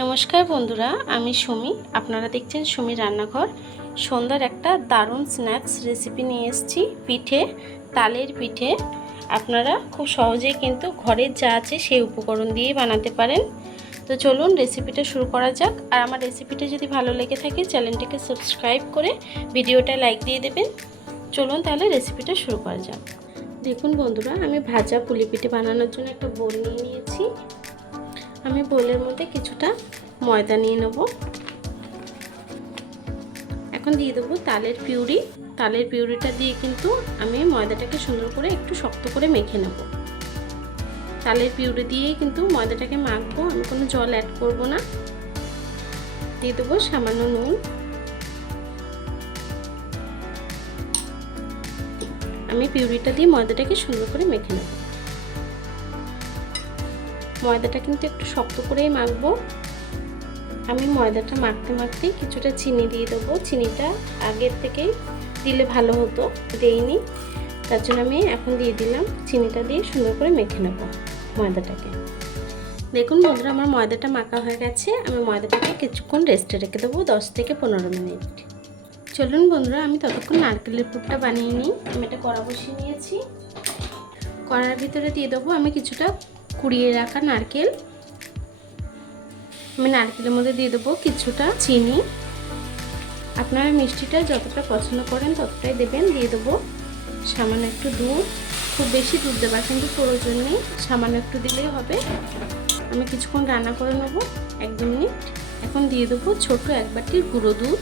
নমস্কার বন্ধুরা, আমি সুমি। আপনারা দেখছেন সুমি রান্নাঘর। সন্ধ্যার একটা দারুণ স্ন্যাক্স রেসিপি নিয়ে এসেছি, পিঠে, তালের পিঠে। আপনারা খুব সহজেই কিন্তু ঘরের যা আছে সেই উপকরণ দিয়েই বানাতে পারেন। তো চলুন রেসিপিটা শুরু করা যাক। আর আমার রেসিপিটা যদি ভালো লেগে থাকে চ্যানেলটিকে সাবস্ক্রাইব করে ভিডিওটা লাইক দিয়ে দেবেন। চলুন তাহলে রেসিপিটা শুরু করা যাক। দেখুন বন্ধুরা, আমি ভাজা পুলি পিঠে বানানোর জন্য একটা বোল নিয়ে নিয়েছি। আমি বোলের মধ্যে কিছুটা ময়দা নিয়ে নেব। এখন দিয়ে দেবো তালের পিউরি। তালের পিউরিটা দিয়ে কিন্তু আমি ময়দাটাকে সুন্দর করে একটু শক্ত করে মেখে নেব। তালের পিউরি দিয়েই কিন্তু ময়দাটাকে মাখবো, আমি কোনো জল অ্যাড করব না। দিয়ে দেবো সামান্য নুন। আমি পিউরিটা দিয়ে ময়দাটাকে সুন্দর করে মেখে নেব। ময়দাটা কিন্তু একটু শক্ত করেই মাখবো। আমি ময়দাটা মাখতে মাখতেই কিছুটা চিনি দিয়ে দেবো। চিনিটা আগের থেকেই দিলে ভালো হতো, দেইনি। তার জন্য আমি এখন দিয়ে দিলাম চিনিটা দিয়ে সুন্দর করে মেখে নেব ময়দাটাকে। দেখুন বন্ধুরা, আমার ময়দাটা মাখা হয়ে গেছে। আমি ময়দাটাকে কিছুক্ষণ রেস্টে রেখে দেবো দশ থেকে পনেরো মিনিট। চলুন বন্ধুরা, আমি ততক্ষণ নারকেলের পুরটা বানিয়ে নিই। আমি এটা কড়া বসিয়ে নিয়েছি। কড়ার ভিতরে দিয়ে দেবো আমি কিছুটা কুড়িয়ে রাখা নারকেল। আমি নারকেলের মধ্যে দিয়ে দেবো কিছুটা চিনি। আপনারা মিষ্টিটা যতটা পছন্দ করেন ততটাই দেবেন। দিয়ে দেবো সামান্য একটু দুধ। খুব বেশি দুধ দেবার কিন্তু প্রয়োজন নেই। সামান্য একটু দিলেই হবে। আমি কিছুক্ষণ রান্না করে নেব, এক দু মিনিট। এখন দিয়ে দেবো ছোট এক বাটির গুঁড়ো দুধ।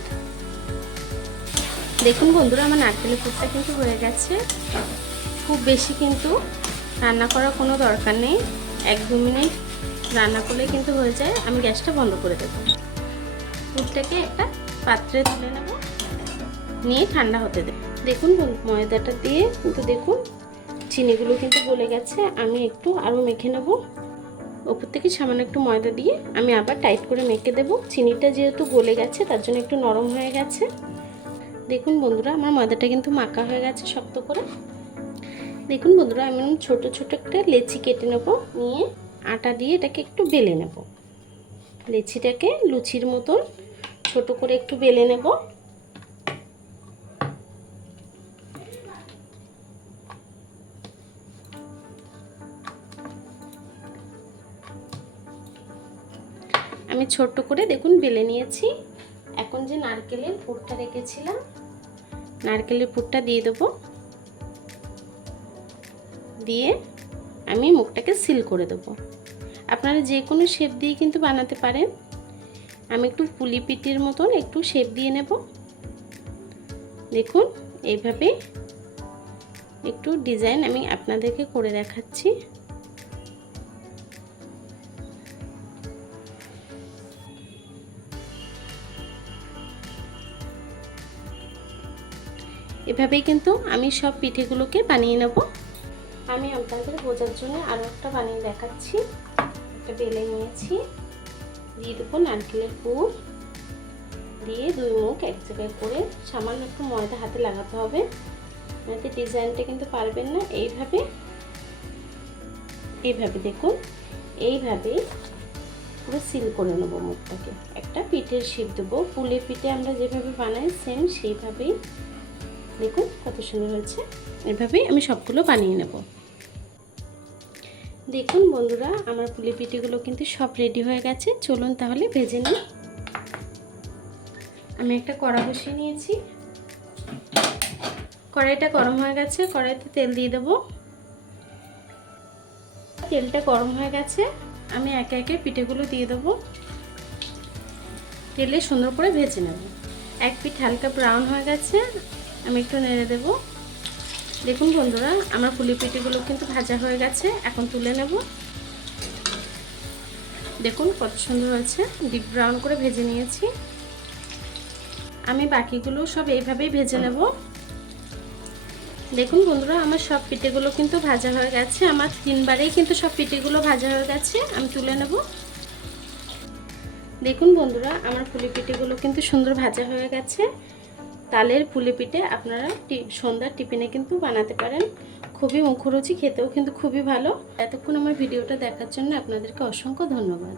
দেখুন বন্ধুরা, আমার নারকেলের দুধটা কিন্তু হয়ে গেছে। খুব বেশি কিন্তু রান্না করার কোনো দরকার নেই। এক দু মিনিট রান্না করলে কিন্তু হয়ে যায়। আমি গ্যাসটা বন্ধ করে দেবো। দুধটাকে একটা পাত্রে তুলে নেব। নিয়ে ঠান্ডা হতে দেব দেখুন, ময়দাটা দিয়ে কিন্তু দেখুন, চিনিগুলো কিন্তু গলে গেছে। আমি একটু আরও মেখে নেব। ওপর থেকে সামান্য একটু ময়দা দিয়ে আমি আবার টাইট করে মেখে দেব। চিনিটা যেহেতু গলে গেছে, তার জন্য একটু নরম হয়ে গেছে। দেখুন বন্ধুরা, আমার ময়দাটা কিন্তু মাখা হয়ে গেছে শক্ত করে। দেখুন বন্ধুরা, আমি ছোট ছোট একটা লেচি কেটে নেব, নিয়ে আটা দিয়ে এটাকে একটু বেলে নেব। লেচিটাকে লুচির মতন ছোট করে একটু বেলে নেব। আমি ছোট্ট করে দেখুন বেলে নিয়েছি। এখন যে নারকেলের পুরটা রেখেছিলাম, নারকেলের পুরটা দিয়ে দেবো। দিয়ে আমি মুখটাকে সিল করে দেবো। আপনারা যে কোনো শেপ দিয়ে কিন্তু বানাতে পারেন। আমি একটু পুলি পিটির মতন একটু শেপ দিয়ে নেব। দেখুন, এইভাবে একটু ডিজাইন আমি আপনাদেরকে করে দেখাচ্ছি। এভাবেই কিন্তু আমি সব পিঠেগুলোকে বানিয়ে নেব। আমি আপনাদের বোঝার জন্য আরও একটা বানিয়ে দেখাচ্ছি। একটা বেলে নিয়েছি। দিয়ে দেবো নারকেলের পুর দিয়ে দুই মুখ এক জায়গায় করে সামান্য একটু ময়দা হাতে লাগাতে হবে। নয়তো ডিজাইনটা কিন্তু পারবেন না। এইভাবে এইভাবে দেখুন, এইভাবে পুরো সিল করে নেব মুখটাকে। একটা পিঠের শিপ দেবো। পুলে পিঠে আমরা যেভাবে বানাই সেম সেইভাবেই। দেখুন কত সুন্দর হয়েছে। এভাবেই আমি সবগুলো বানিয়ে নেব। দেখুন বন্ধুরা, আমার পুলি পিঠিগুলো কিন্তু সব রেডি হয়ে গেছে। চলুন তাহলে ভেজে নিই। আমি একটা কড়া বসিয়ে নিয়েছি। কড়াইটা গরম হয়ে গেছে, কড়াইতে তেল দিয়ে দেবো। তেলটা গরম হয়ে গেছে, আমি একে একে পিঠেগুলো দিয়ে দেবো। তেলে সুন্দর করে ভেজে নেব। এক পিঠ হালকা ব্রাউন হয়ে গেছে, আমি একটু নেড়ে দেব। দেখুন বন্ধুরা, আমার পুলি পিঠিগুলো কিন্তু ভাজা হয়ে গেছে। এখন তুলে নেব। দেখুন কত সুন্দর হয়েছে। ডিপ ব্রাউন করে ভেজে নিয়েছি। আমি বাকিগুলো সব এইভাবেই ভেজে নেব। দেখুন বন্ধুরা, আমার সব পিঠেগুলো কিন্তু ভাজা হয়ে গেছে। আমার তিনবারেই কিন্তু সব পিঠেগুলো ভাজা হয়ে গেছে। আমি তুলে নেব। দেখুন বন্ধুরা, আমার পুলি পিঠেগুলো কিন্তু সুন্দর ভাজা হয়ে গেছে। তালের পুলি পিঠে আপনারা সন্ধ্যার টিফিনে কিন্তু বানাতে পারেন। খুবই মুখরুচি খেতেও কিন্তু খুবই ভালো। এতক্ষণ আমার ভিডিওটা দেখার জন্য আপনাদেরকে অসংখ্য ধন্যবাদ।